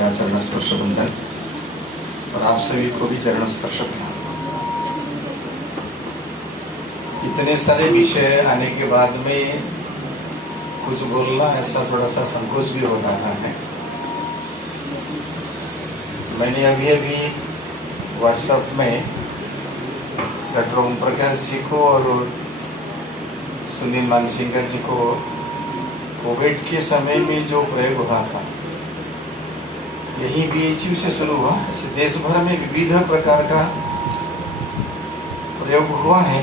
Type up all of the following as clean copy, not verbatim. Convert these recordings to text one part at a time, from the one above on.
मेरा चरण स्पर्श बंधन और आप सभी को भी चरण स्पर्श प्रणाम। इतने सारे विषय आने के बाद में कुछ बोलना ऐसा थोड़ा सा संकोच भी हो रहा है। मैंने अभी व्हाट्सएप में डॉक्टर ओम प्रकाश जी को और सुनील मानसिंगर जी को कोविड के समय में जो प्रयोग हुआ था यही BHU से शुरू हुआ। देश भर में विविध प्रकार का प्रयोग हुआ है।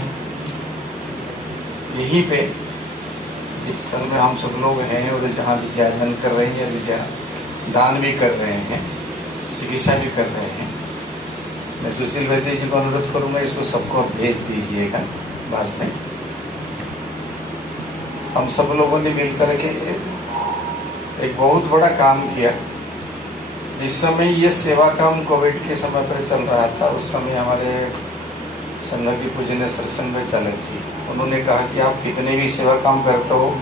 यहीं पे जिस स्थल में हम सब लोग हैं और जहाँ विद्यादान कर रहे हैं, विद्या दान भी कर रहे हैं, चिकित्सा भी कर रहे हैं, मैं सुशील वैद्य जी को अनुरोध करूँगा इसको सबको भेज दीजिएगा। बाद में हम सब लोगों ने मिलकर के एक बहुत बड़ा काम किया। जिस समय ये सेवा काम कोविड के समय पर चल रहा था उस समय हमारे संघ की पूजनीय सरसंघ चालक जी उन्होंने कहा कि आप कितने भी सेवा काम करते हो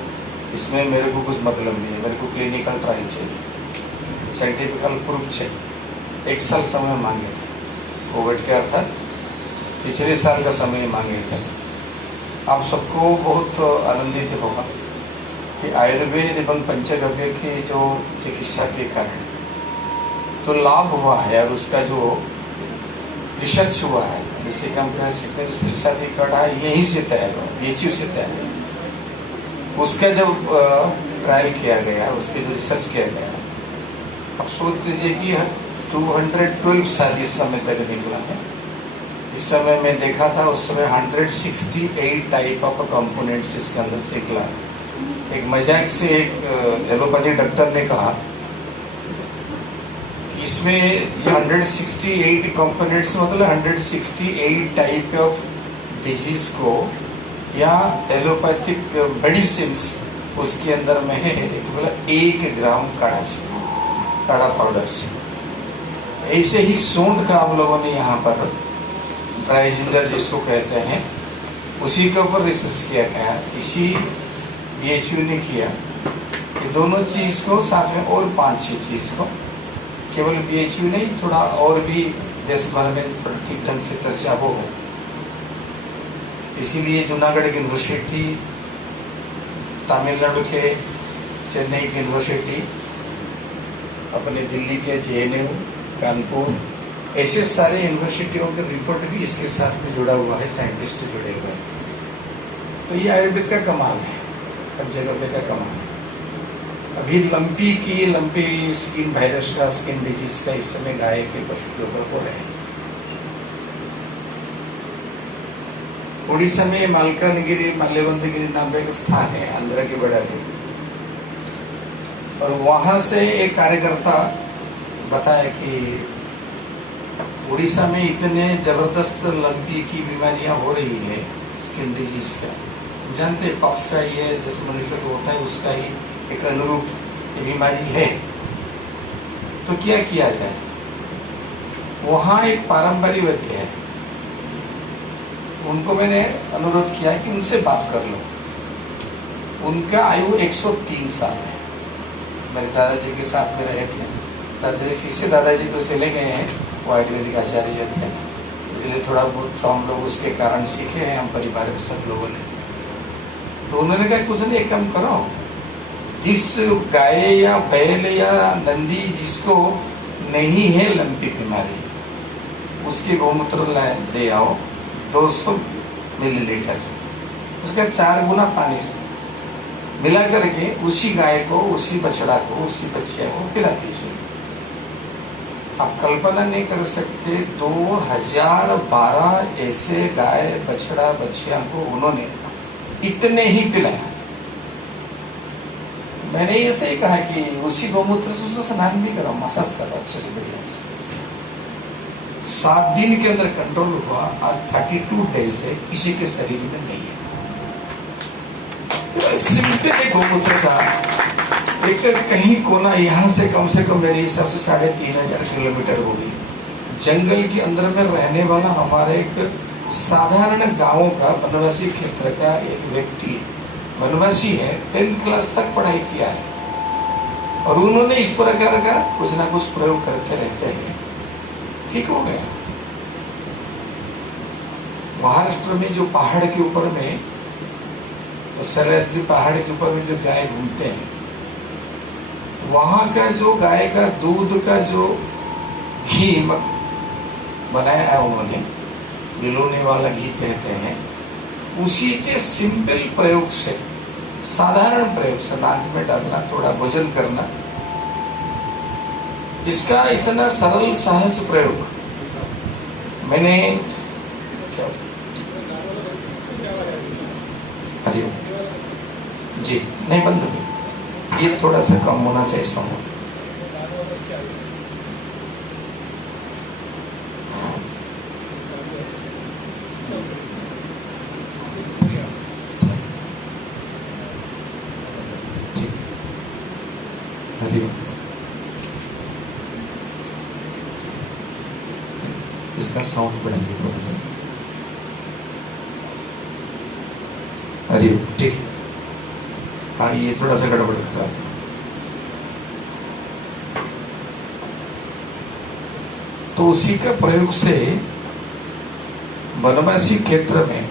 इसमें मेरे को कुछ मतलब नहीं है, मेरे को क्लिनिकल ट्रायल चाहिए, साइंटिफिकल प्रूफ चाहिए। 1 साल समय मांगे थे, कोविड के अर्थात पिछले साल का समय मांगे थे। आप सबको बहुत आनंदित होगा कि आयुर्वेद एवं पंचगव्य की जो चिकित्सा के कारण जो लाभ हुआ है और उसका जो रिसर्च हुआ है, जिसे हम कह सकते हैं सर्टिफिकेट है यहीं से तैयार हुआ, BHU से तैयार हुआ। उसका जब ट्रायल किया गया, उसके जो रिसर्च किया गया, अब सोच लीजिए कि 212 साल इस समय तक निकला है। इस समय मैं देखा था उस समय 168 टाइप ऑफ कंपोनेंट्स इसके अंदर से निकला। एक मजाक से एक एलोपैथी डॉक्टर ने कहा इसमें ये 168 कंपोनेंट्स मतलब 168 टाइप ऑफ डिजीज को या एलोपैथिक मेडिसिन्स उसके अंदर में है। मतलब 1 ग्राम काढ़ा पाउडर से। ऐसे ही सूंड का हम लोगों ने यहाँ पर ड्राई जिंजर जिसको कहते हैं उसी के ऊपर रिसर्च किया गया। इसी BHU ने किया कि दोनों चीज को साथ में और 5-6 चीज को केवल BHU नहीं थोड़ा और भी देश भर में ठीक ढंग से चर्चा हो। इसीलिए जूनागढ़ की यूनिवर्सिटी, तमिलनाडु के चेन्नई की यूनिवर्सिटी, अपने दिल्ली के JNU, कानपुर, ऐसे सारे यूनिवर्सिटियों के रिपोर्ट भी इसके साथ में जुड़ा हुआ है, साइंटिस्ट जुड़े हुए हैं। तो ये आयुर्वेद का कमाल है, पंचगव्य का कमाल है। अभी लंपी स्किन वायरस का, स्किन डिजीज का इस समय गाय के पशु के ऊपर हो रहे हैं। उड़ीसा में मालकानगिरी माल्यवंतगिरी नाम का एक स्थान है, आंध्र के बड़ाली, और वहां से एक कार्यकर्ता बताया कि उड़ीसा में इतने जबरदस्त लंपी की बीमारियां हो रही है, स्किन डिजीज का, जानते पक्ष का ये जैसे मनुष्य को होता है उसका ही एक अनुरूप बीमारी है। तो क्या किया जाए? वहाँ एक पारंपरिक वैद्य है, उनको मैंने अनुरोध किया कि उनसे बात कर लो। उनका आयु 103 साल है। मेरे दादाजी के साथ में रहे थे। दादाजी शिष्य दादाजी तो चले गए हैं, वो आयुर्वेदिक आचार्य थे, इसलिए थोड़ा बहुत तो हम लोग उसके कारण सीखे हैं, हम परिवार में सब लोगों ने। तो उन्होंने कहा कुछ नहीं, एक काम करो, जिस गाय या बैल या नंदी जिसको नहीं है लंपी बीमारी उसकी गौमूत्र ले आओ 200 मिलीलीटर, उसका 4 गुना पानी से मिला करके उसी गाय को, उसी बछड़ा को, उसी बच्चिया को पिला दीजिए। आप कल्पना नहीं कर सकते, 2012 ऐसे गाय बछड़ा बच्चिया को उन्होंने इतने ही पिलाया। मैंने ऐसे ही कहा कि उसी गौमूत्र से उसको स्नान भी करो, मसाज करो अच्छे से बढ़िया से। 7 दिन के अंदर कंट्रोल हुआ। आज 32 डेज है, किसी के शरीर में नहीं है। सिंपल गौमूत्र का एक कहीं कोना यहाँ से कम मेरे हिसाब से 3500 किलोमीटर होगी, जंगल के अंदर में रहने वाला हमारे एक साधारण गांव का वनवासी क्षेत्र का एक व्यक्ति वनवासी है, 10th क्लास तक पढ़ाई किया है, और उन्होंने इस प्रकार का कुछ ना कुछ प्रयोग करते रहते हैं, ठीक हो गया। महाराष्ट्र में जो पहाड़ के ऊपर में, सह्याद्री पहाड़ के ऊपर में जो गाय घूमते हैं, वहां का जो गाय का दूध का जो घी बनाया है उन्होंने, गिलोने वाला घी कहते हैं, उसी के सिंपल प्रयोग से, साधारण प्रयोग से नाक में डालना, थोड़ा भोजन करना, इसका इतना सरल सहज प्रयोग मैंने क्या जी नहीं बंद हुई, ये थोड़ा सा कम होना चाहिए समूह। इसका साउंड बढ़ाइए थोड़ा सा। हरिओम, ठीक है। हाँ, ये थोड़ा सा गड़बड़ कर रहा है। तो उसी का प्रयोग से वनवासी क्षेत्र में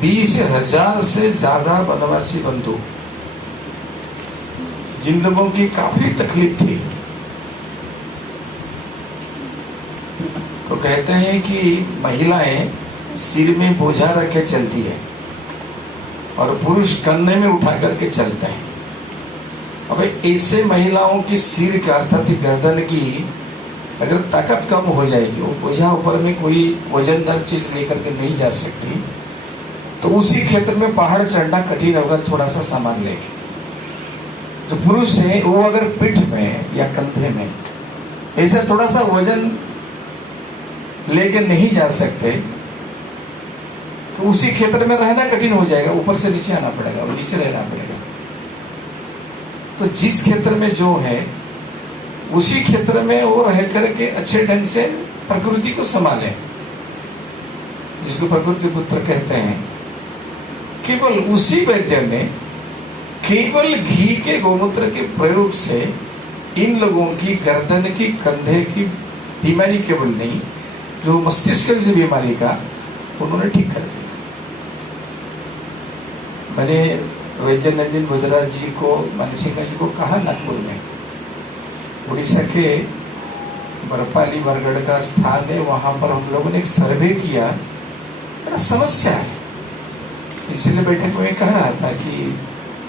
20,000 से ज्यादा वनवासी बंधु, जिन लोगों की काफी तकलीफ थी, तो कहते हैं कि महिलाएं सिर में बोझा रख के चलती है और पुरुष कंधे में उठा करके चलते हैं। अब ऐसे महिलाओं की सिर का अर्थात गर्दन की अगर ताकत कम हो जाएगी, वो बोझा ऊपर में कोई वजनदार चीज लेकर के नहीं जा सकती, तो उसी क्षेत्र में पहाड़ चढ़ना कठिन होगा थोड़ा सा सामान लेके। जो पुरुष है वो अगर पीठ में या कंधे में ऐसा थोड़ा सा वजन लेके नहीं जा सकते, तो उसी क्षेत्र में रहना कठिन हो जाएगा, ऊपर से नीचे आना पड़ेगा और नीचे रहना पड़ेगा। तो जिस क्षेत्र में जो है उसी क्षेत्र में वो रह करके अच्छे ढंग से प्रकृति को संभाले, जिसको प्रकृति पुत्र कहते हैं। केवल उसी वैद्य ने केवल घी के गोमूत्र के प्रयोग से इन लोगों की गर्दन की, कंधे की बीमारी केवल नहीं, जो मस्तिष्क की बीमारी का उन्होंने ठीक कर दिया। मैंने वैद्य नंदन गुजरात जी को, मानसिंह जी को कहा नागपुर में, उड़ीसा के बरपाली बरगढ़ का स्थान है, वहां पर हम लोगों ने एक सर्वे किया। बड़ा समस्या है। पिछले बैठक में कह रहा था कि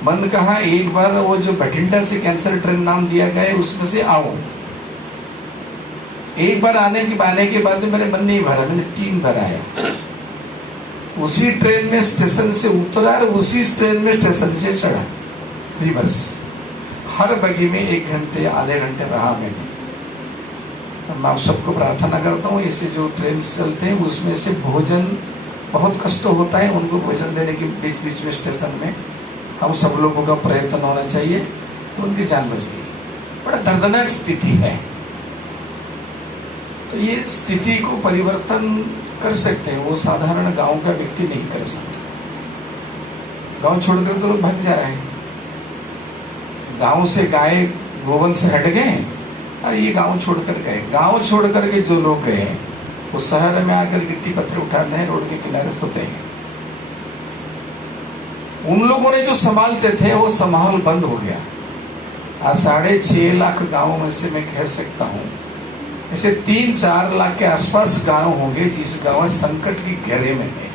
मन कहा एक बार वो जो बठिंडा से कैंसर ट्रेन नाम दिया गया है उसमें से आओ। एक बार आने के बाद मेरे मन नहीं भरा, मैंने 3 बार आया। उसी ट्रेन में स्टेशन से उतरा और उसी ट्रेन में स्टेशन से चढ़ा, रिवर्स। हर बगी में 1 घंटे आधे घंटे रहा मैंने। मैं आप सबको प्रार्थना करता हूँ, ऐसे जो ट्रेन चलते हैं उसमें से भोजन बहुत कष्ट होता है, उनको भोजन देने के बीच बीच में स्टेशन में हम सब लोगों का प्रयत्न होना चाहिए, तो उनकी जान बच गई। बड़ा दर्दनाक स्थिति है। तो ये स्थिति को परिवर्तन कर सकते हैं, वो साधारण गांव का व्यक्ति नहीं कर सकता। गांव छोड़कर तो लोग भाग जा रहे हैं। गांव से गाय गोवंश से हट गए और ये गांव छोड़कर गए। गांव छोड़कर के जो लोग गए वो शहर में आकर गिट्टी पत्थर उठाते हैं, रोड के किनारे सोते हैं। उन लोगों ने जो संभालते थे वो संभाल बंद हो गया। आज 6.5 लाख गांवों में से मैं कह सकता हूं ऐसे 3-4 लाख के आसपास गांव होंगे जिस गांव संकट की घेरे में है।